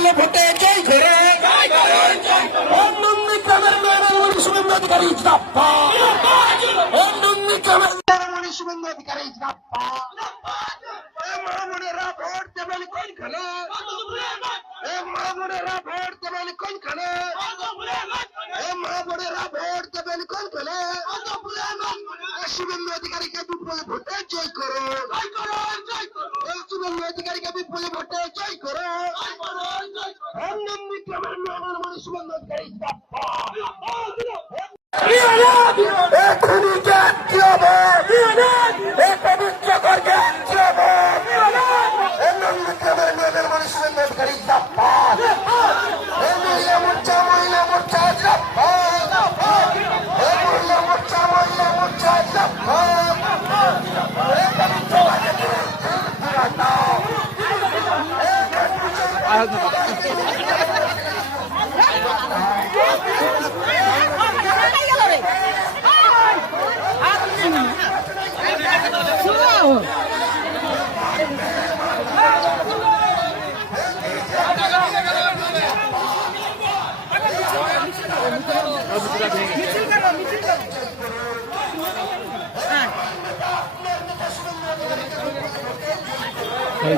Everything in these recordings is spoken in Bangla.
বিপুলে ভোটে জয় করে শুভেন্দু অধিকারী জিন্দাবাদ, শুভেন্দু অধিকারী জিন্দাবাদ। মামুনেরা ভোট দেবেন কোনখানে, মামুনেরা ভোট দেবেন কোনখানে, মামুনেরা ভোট দেবেন কোনখানে। শুভেন্দু অধিকারীকে বিপুলে ভোটে জয় করো, শুভেন্দু অধিকারীকে বিপুলে ভোটে জয় করো। শুভেন্দু অধিকারী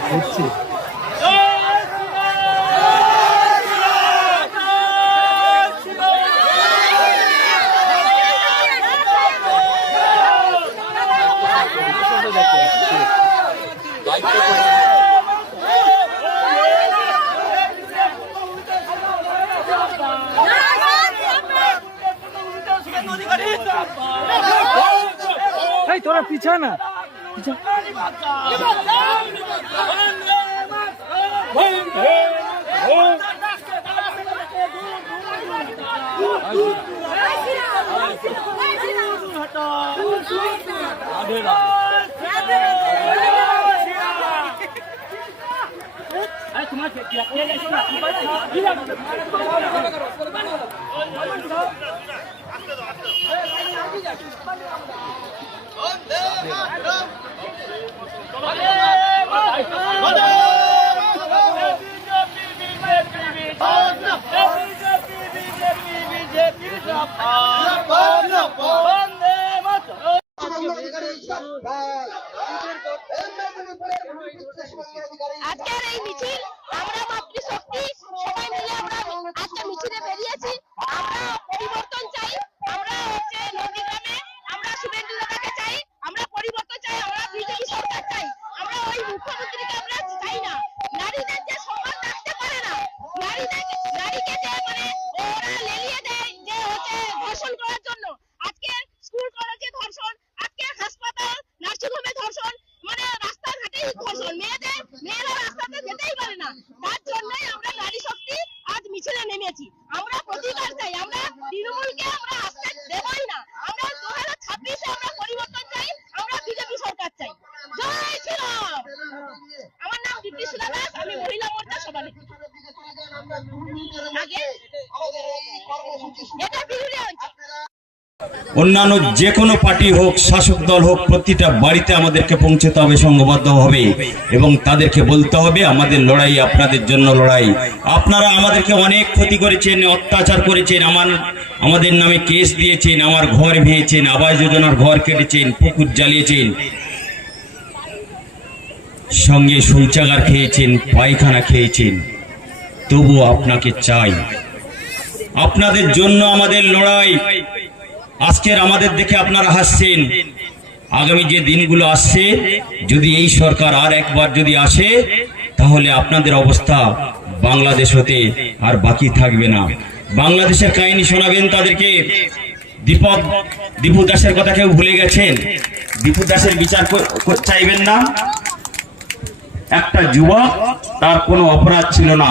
ঘুরছে। তোরা পিছা না আজকের এই মিছিল আমরা মাতৃশক্তি সবাই মিলে আমরা আজকে মিছিলে বেরিয়েছি। আমরা পরিবর্তন চাই, আমরা নন্দীগ্রামে আমরা শুভেন্দু দাদাকে চাই, আমরা পরিবর্তন চাই, আমরা বিজেপি সরকার চাই, আমরা ওই মুখ্যমন্ত্রীকে আমরা চাই না। নারীদের যে সম্মান রাখতে পারে না, নারীকে যে মানে ওরা লেলিয়ে দেয় যে ধর্ষণ করার জন্য, আজকে স্কুল কলেজে ধর্ষণ, আজকে হাসপাতাল নার্সিংহোমে ধর্ষণ, মানে রাস্তাঘাটে ধর্ষণ, মেয়েরা রাস্তাতে যেতেই পারে না। তার জন্যই আমরা নারী শক্তি আজ মিছিলে নেমেছি। আমরা প্রতিকার চাই, আমরা তৃণমূলকে আমরা আসতে দেবই না। আমরা 2026-এ আমরা পরিবর্তন চাই, আমরা বিজেপি সরকার চাই। জয় শ্রীরাম। আমার নাম দীপ্তি সুধা দাস, আমি মহিলা মোর্চা সভানেত্রী। এটা বিরুলিয়া অঞ্চল। অন্যান্য যে কোনো পার্টি হোক, শাসক দল হোক, প্রতিটা বাড়িতে আমাদেরকে পৌঁছতে হবে সংঘবদ্ধভাবে এবং তাদেরকে বলতে হবে আমাদের লড়াই আপনাদের জন্য লড়াই। আপনারা আমাদেরকে অনেক ক্ষতি করেছেন, অত্যাচার করেছেন, আমাদের নামে কেস দিয়েছেন, আমার ঘর ভেঙেছেন, আবাস যোজনার ঘর কেটেছেন, পুকুর জ্বালিয়েছেন, সঙ্গে শৌচাগার খেয়েছেন, পায়খানা খেয়েছেন। তবু আপনাকে চাই, আপনাদের জন্য আমাদের লড়াই। আজকের আমাদের দেখে আপনারা হাসছেন, আগামী যে দিনগুলো আসছে যদি এই সরকার আর একবার যদি আসে তাহলে আপনাদের অবস্থা বাংলাদেশ হতে আর বাকি থাকবে না। বাংলাদেশের কাহিনী শোনাবেন তাদেরকে। দীপু দাসের কথা কেউ ভুলে গেছেন? দীপু দাসের বিচার চাইবেন না? একটা যুবক, তার কোনো অপরাধ ছিল না,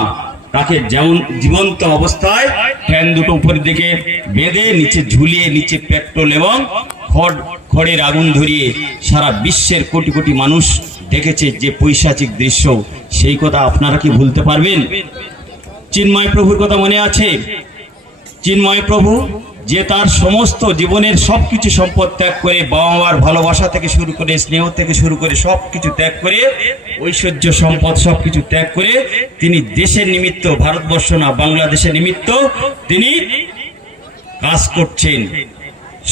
তাকে যেমন জীবন্ত অবস্থায় ফ্যান দুটো উপরের দিকে বেঁধে নিচে ঝুলিয়ে নিচে পেট্রোল এবং খড়ের আগুন ধরিয়ে সারা বিশ্বের কোটি কোটি মানুষ দেখেছে যে পৈশাচিক দৃশ্য, সেই কথা আপনারা কি ভুলতে পারবেন? চিন্ময় প্রভুর কথা মনে আছে? চিন্ময় প্রভু যে তার সমস্ত জীবনের সবকিছু সম্পদ ত্যাগ করে, বাবা মার ভালোবাসা থেকে শুরু করে, স্নেহ থেকে শুরু করে সবকিছু ত্যাগ করে, ঐশ্বর্য সম্পদ সবকিছু ত্যাগ করে তিনি দেশের নিমিত্ত, ভারতবর্ষ না বাংলাদেশের নিমিত্ত তিনি কাজ করছেন,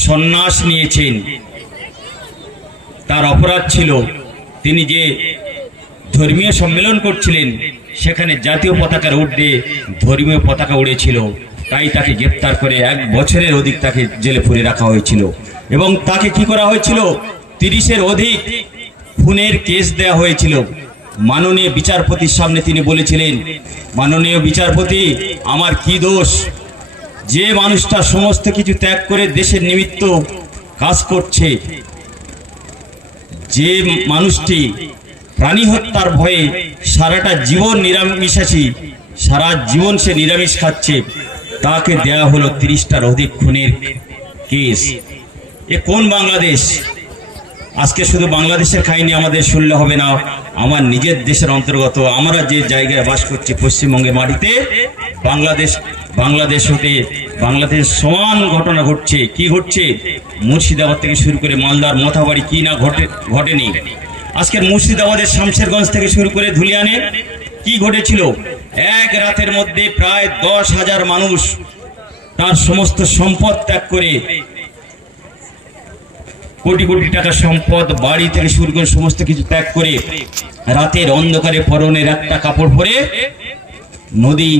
সন্ন্যাস নিয়েছেন। তার অপরাধ ছিল তিনি যে ধর্মীয় সম্মেলন করছিলেন সেখানে জাতীয় পতাকার ঊর্ধ্বে ধর্মীয় পতাকা উড়েছিল, তাই তাকে গ্রেপ্তার করে 1 বছরের অধিক তাকে জেলে পুরে রাখা হয়েছিল। এবং তাকে কি করা হয়েছিল, 30-এর অধিক খুনের কেস দেওয়া হয়েছিল। মাননীয় বিচারপতির সামনে তিনি বলেছিলেন, মাননীয় বিচারপতি, আমার কি দোষ? যে মানুষটা সমস্ত কিছু ত্যাগ করে দেশের নিমিত্ত কাজ করছে, যে মানুষটি প্রাণী হত্যার ভয়ে সারাটা জীবন নিরামিষাশী, সারা জীবন সে নিরামিষ খাচ্ছে, তাকে দেয়া হলো 30টার অধিক খুনের কেস। এ কোন বাংলাদেশ? আজকে শুধু বাংলাদেশের কাহিনী আমাদের শুনলে হবে না, আমার নিজের দেশের অন্তর্গত আমরা যে জায়গায় বাস করছি পশ্চিমবঙ্গের মাটিতে, বাংলাদেশ হতে বাংলাদেশ সমান ঘটনা ঘটছে। কি ঘটছে? মুর্শিদাবাদ থেকে শুরু করে মালদার মথাবাড়ি কি না ঘটেনি। আজকের মুর্শিদাবাদের শামশেরগঞ্জ থেকে শুরু করে ধুলিয়ানে কি ঘটেছিল? এক রাতের মধ্যে প্রায় 10,000 মানুষ তার সমস্ত সম্পদ ত্যাগ করে, কোটি কোটি টাকা সম্পদ, বাড়ি থেকে শুরু করে সমস্ত কিছু ত্যাগ করে রাতের অন্ধকারে পরনের একটা কাপড় পরে নদী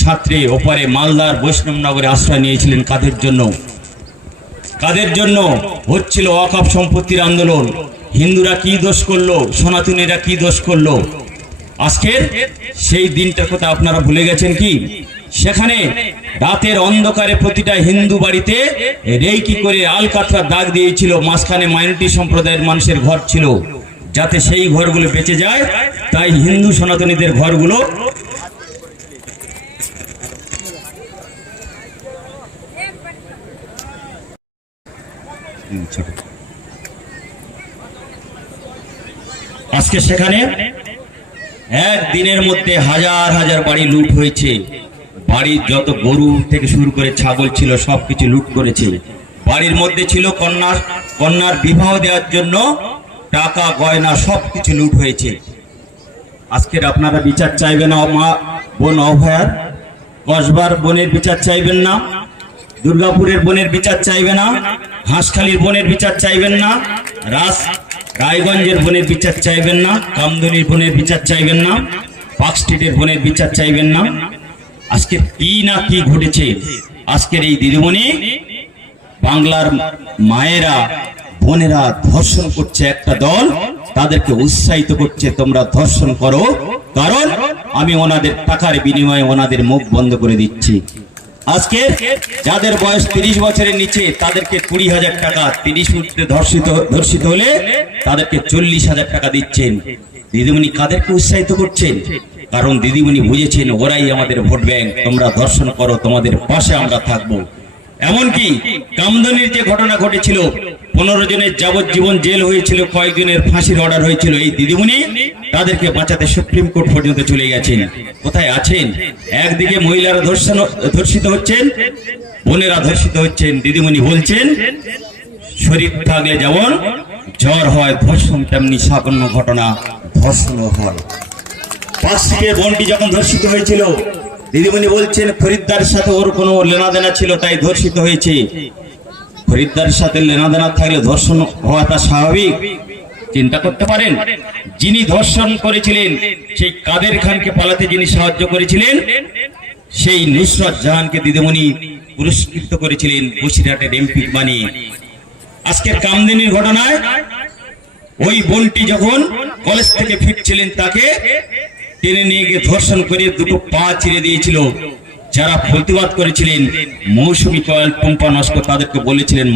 সাঁতরে ওপারে মালদার বৈষ্ণবনগরে আশ্রয় নিয়েছিলেন। কাদের জন্য হচ্ছিল ওয়াকফ সম্পত্তির আন্দোলন। হিন্দুরা কি দোষ করলো, সনাতনীরা কি দোষ করলো? আজকের সেই দিনটার কথা আপনারা ভুলে গেছেন কি? সেখানে রাতের অন্ধকারে প্রতিটা হিন্দু বাড়িতে রেইকি করে আলকাতরা দাগ দিয়েছিল, মাঝখানে মাইনরিটি সম্প্রদায়ের মানুষের ঘর ছিল, যাতে সেই ঘরগুলো বেঁচে যায়। তাই হিন্দু সনাতনীদের ঘরগুলো আজকে সেখানে একদিনের মধ্যে হাজার হাজার বাড়ি লুট হয়েছে। বাড়ির যত গরু থেকে শুরু করে ছাগল ছিল সবকিছু লুট করেছে। বাড়ির মধ্যে ছিল কন্যার বিবাহ দেওয়ার জন্য টাকা গয়না সবকিছু লুট হয়েছে। আজকের আপনারা বিচার চাইবেন না মা বোন অভয়ার, কসবার বোনের বিচার চাইবেন না, দুর্গাপুরের বোনের বিচার চাইবে না, হাঁসখালির বোনের বিচার চাইবেন না, রায়গঞ্জের বোনের বিচার চাইবেন না, কামদুনির বোনের বিচার চাইবেন না, পার্ক স্ট্রিটের বোনের বিচার চাইবেন না। আজকে কি না কি ঘটেছে। আজকের এই দিদিমণি বাংলার মায়েরা বোনেরা ধর্ষণ করছে একটা দল, তাদেরকে উৎসাহিত করছে তোমরা ধর্ষণ করো, কারণ আমি ওনাদের টাকার বিনিময়ে ওনাদের মুখ বন্ধ করে দিচ্ছি। আজকে যাদের বয়স 30 বছরের নিচে তাদেরকে 20,000 টাকা, 30 ঊর্ধ্বে ধর্ষিত হলে তাদেরকে 40,000 টাকা দিচ্ছেন। দিদিমণি কাদেরকে উৎসাহিত করছেন? কারণ দিদিমণি বুঝেছেন ওরাই আমাদের ভোট ব্যাংক, তোমরা ধর্ষণ করো, তোমাদের পাশে আমরা থাকবো। এমনকি কামদুনির যে ঘটনা ঘটেছিল, 15 জনের যাবজ্জীবন জেল হয়েছিল, কয়েকজনের ফাঁসির অর্ডার হয়েছিল, এই দিদিমণি তাদেরকে বাঁচাতে সুপ্রিম কোর্ট পর্যন্ত চলে গেছেন। কোথায় আছেন? একদিকে মহিলারা ধর্ষিত হচ্ছেন, বোনেরা ধর্ষিত হচ্ছেন, দিদিমণি বলছেন শরীর থাকলে যেমন জ্বর হয় ধর্ষণ তেমনি সামান্য ঘটনা ধর্ষণও হয়। পাঁচটিকে বোনটি যখন ধর্ষিত হয়েছিল, দিদিমণি বলছেন খরিদ্দারের সাথে ওর কোনো লেনাদেনা ছিল তাই ধর্ষিত হয়েছে। খরিদ্দারের সাথে লেনাদেনা থাকলে ধর্ষণ হওয়াটা স্বাভাবিক। চিন্তা করতে পারেন, যিনি ধর্ষণ করেছিলেন সেই কাদের খানকে পালাতে যিনি সাহায্য করেছিলেন, সেই নুসরাত জাহানকে দিদিমণি পুরস্কৃত করেছিলেন বসিরহাটের এমপি বানিয়ে। আজকের কামদিনীর ঘটনায় ওই বোনটি যখন কলেজ থেকে ফিরছিলেন তাকে টেনে নিয়ে গিয়ে ধর্ষণ করে দুটো পা চিরে দিয়েছিল। যারা প্রতিবাদ করেছিলেন মৌসুমী কয়াল, টুম্পা নস্কর, তাদেরকে বলেছিলেন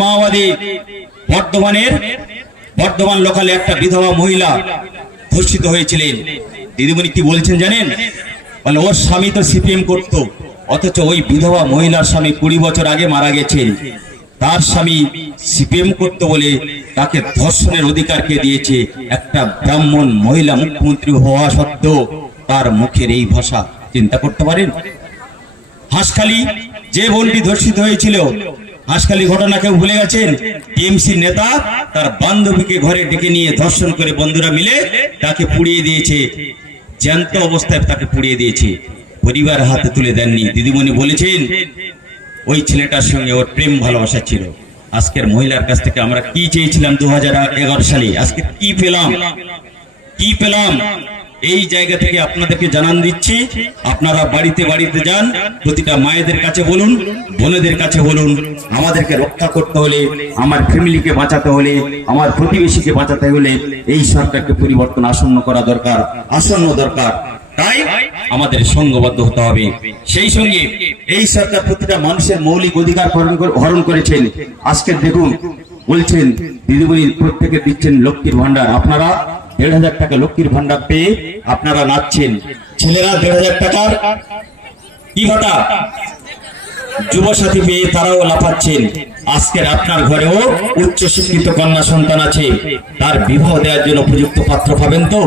মাওবাদী, বর্ধমান লোকালে একটা বিধবা মহিলা ধর্ষিত হয়েছিলেন। দিদিমণি কি বলছেন জানেন? বলে ওর স্বামী তো সিপিএম করতো, অথচ ওই বিধবা মহিলার স্বামী 20 বছর আগে মারা গেছেন। তার স্বামী সিপিএম করতো বলে তাকে ধর্ষণের অধিকার কে দিয়েছে? একটা ব্রাহ্মণ মহিলা মুখ্যমন্ত্রী হওয়া সত্ত্বেও তার মুখের এই ভাষা। চিন্তা করতে পারেন? হাঁসখালি যে বোনটি ধর্ষিত হয়েছিল, হাঁসখালি ঘটনা কেউ ভুলে গেছেন? টিএমসি নেতা তার বান্ধবীকে ঘরে ডেকে নিয়ে ধর্ষণ করে বন্ধুরা মিলে তাকে পুড়িয়ে দিয়েছে, জ্যান্ত অবস্থায় তাকে পুড়িয়ে দিয়েছে, পরিবার হাতে তুলে দেননি। দিদিমণি বলেছেন ওই ছেলেটার সঙ্গে ওর প্রেম ভালোবাসা ছিল। আজকের মহিলার কাছ থেকে আমরা কি চেয়েছিলাম 2011 সালে, আজকে কি পেলাম? কি পেলাম? এই জায়গা থেকে আপনাদেরকে জানান দিচ্ছি, আপনারা বাড়িতে বাড়িতে যান, প্রতিটা মায়েদের কাছে বলুন, বোনেদের কাছে বলুন, আমাদেরকে রক্ষা করতে হলে, আমার ফ্যামিলিকে বাঁচাতে হলে, আমার প্রতিবেশীকে বাঁচাতে হলে এই সরকারকে পরিবর্তন আসন্ন করা দরকার, আসন্ন দরকার। তাই আমাদের সংঘবদ্ধ হতে হবে। সেই সঙ্গে এই সরকার প্রতিটা মানুষের মৌলিক অধিকার হরণ করেছেন। আজকে দেখুন বলছেন দিদিমণি প্রত্যেকে দিচ্ছেন লক্ষ্মীর ভান্ডার, আপনারা 1,500 টাকা লক্ষ্মীর ভান্ডার পেয়ে আপনারা নাচছেন। ছেলেরা 1,500 টাকার কি ঘটা যুবসাথী পেয়ে তারাও লাফাচ্ছেন। আজকের আপনার ঘরেও উচ্চ শিক্ষিত কন্যা সন্তান আছে, তার বিবাহ দেওয়ার জন্য উপযুক্ত পাত্র পাবেন তো?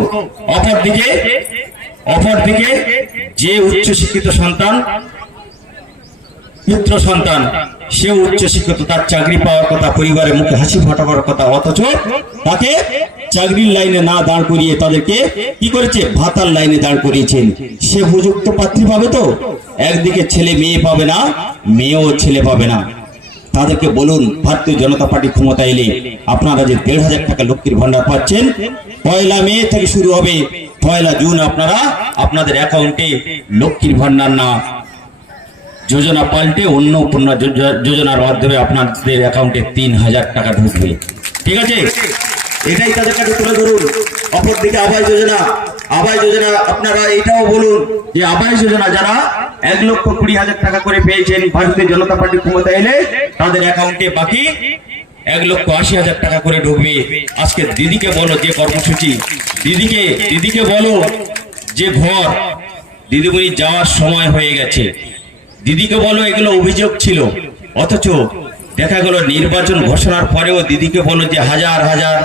অপরদিকে যে উচ্চ শিক্ষিত সন্তান, পুত্র সন্তান, সে উচ্চ শিক্ষিত, তার চাকরি পাওয়ার কথা, পরিবারের মুখে হাসি ফোটাবার কথা, অথচ তাকে চাকরির লাইনে না দাঁড় করিয়ে তাদেরকে কি করেছে? ভাতার লাইনে দাঁড় করিয়েছেন। সে উপযুক্ত পাত্রী পাবে তো? একদিকে ছেলে মেয়ে পাবে না, মেয়েও ছেলে পাবে না। তাদেরকে বলুন ভারতীয় জনতা পার্টি ক্ষমতা এলে আপনারা যে 1,500 টাকা লক্ষ্মীর ভান্ডার পাচ্ছেন, 1 মে থেকে শুরু হবে, 1 জুন আপনারা আপনাদের অ্যাকাউন্টে লক্ষ্মীর ভান্ডার না যোজনা পাল্টে অন্য যোজনার মাধ্যমে আপনাদের অ্যাকাউন্টে 3,000 টাকা ঢুকবে। ঠিক আছে, এটাই তাদের কাছে তুলে ধরুন। অপরদিকে আবাস যোজনা আপনারা এটাও বলুন যে আবাস যোজনা যারা 1,20,000 টাকা করে পেয়েছেন ভারতীয় জনতা পার্টি ক্ষমতা এলে তাদের অ্যাকাউন্টে বাকি 1,80,000 টাকা করে ঢুকবে। আজকে দিদিকে বলো যে কর্মসূচি, দিদিকে বলো যে ঘর, দিদিমণি যাওয়ার সময় হয়ে গেছে, দিদিকে বলো এগুলো অভিযোগ ছিল, অথচ দেখা গেল নির্বাচন ঘোষণার পরেও দিদিকে বলো যে হাজার হাজার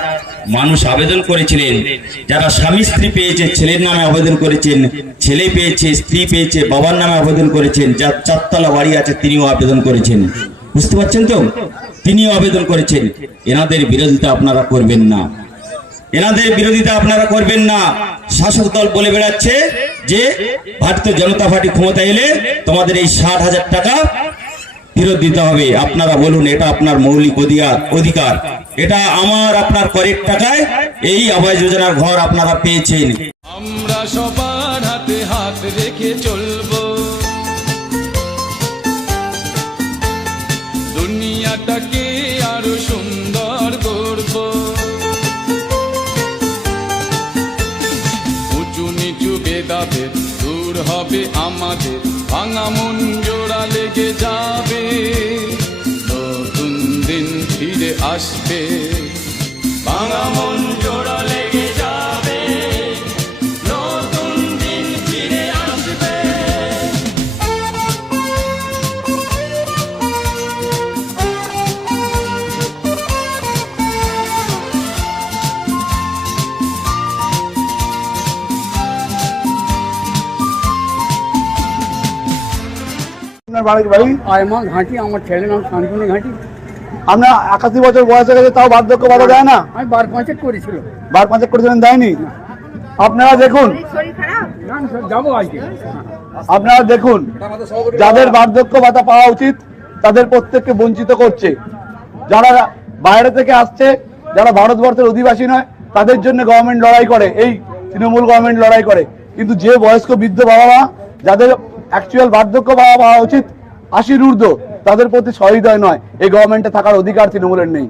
মানুষ আবেদন করেছিলেন, যারা স্বামী স্ত্রী পেয়েছে ছেলের নামে আবেদন করেছেন, ছেলে পেয়েছে স্ত্রী পেয়েছে বাবার নামে আবেদন করেছেন, যার 4তলা বাড়ি আছে তিনিও আবেদন করেছেন। বুঝতে পারছেন তো? তিনিও আবেদন করেছেন। এনাদের বিরোধিতা আপনারা করবেন না, শাসক দল বলে বেড়াচ্ছে যে ভারতীয় জনতা পার্টি ক্ষমতা এলে তোমাদের এই 60,000 টাকা ফেরত দিতে হবে। আপনারা বলুন এটা আপনার মৌলিক অধিকার, এটা আমার আপনার করের টাকায় এই আবাস যোজনার ঘর আপনারা পেয়েছেন। আমরা সবার হাতে হাত রেখে চলবো, দুনিয়াটাকে আরো সুন্দর করব, উঁচু নিচু ভেদাভেদ দূর হবে আমাদের, ভাঙা মন জোড়া লেগে যাবে, নতুন দিন ফিরে আসবে, ভাঙা মন জোড়া লেগে যাবে, নতুন দিন ফিরে আসবে। আপনার বাড়ি আয়মা ঘাঁটি, আমার ছেলের নাম শান্তনু ঘাঁটি। আপনার 81 বছর বয়স হয়ে গেছে, তাও বার্ধক্য ভাতা দেয় না? আমি 12-5 করেছিল। 12-5 করেছিলেন, দেয়নি? আপনারা দেখুন, যাবো আজকে। আপনারা দেখুন, যাদের বার্ধক্য ভাতা পাওয়া উচিত তাদের প্রত্যেককে বঞ্চিত করছে। যারা বাইরে থেকে আসছে, যারা ভারতবর্ষের অধিবাসী নয়, তাদের জন্য গভর্নমেন্ট লড়াই করে, এই তৃণমূল গভর্নমেন্ট লড়াই করে। কিন্তু যে বয়স্ক বৃদ্ধ বাবা মা, যাদের অ্যাকচুয়াল বার্ধক্য ভাতা পাওয়া উচিত 80-ঊর্ধ্ব, তাদের প্রতি সহৃদয় নয়। এই গভর্নমেন্টে থাকার অধিকার তৃণমূলের নেই।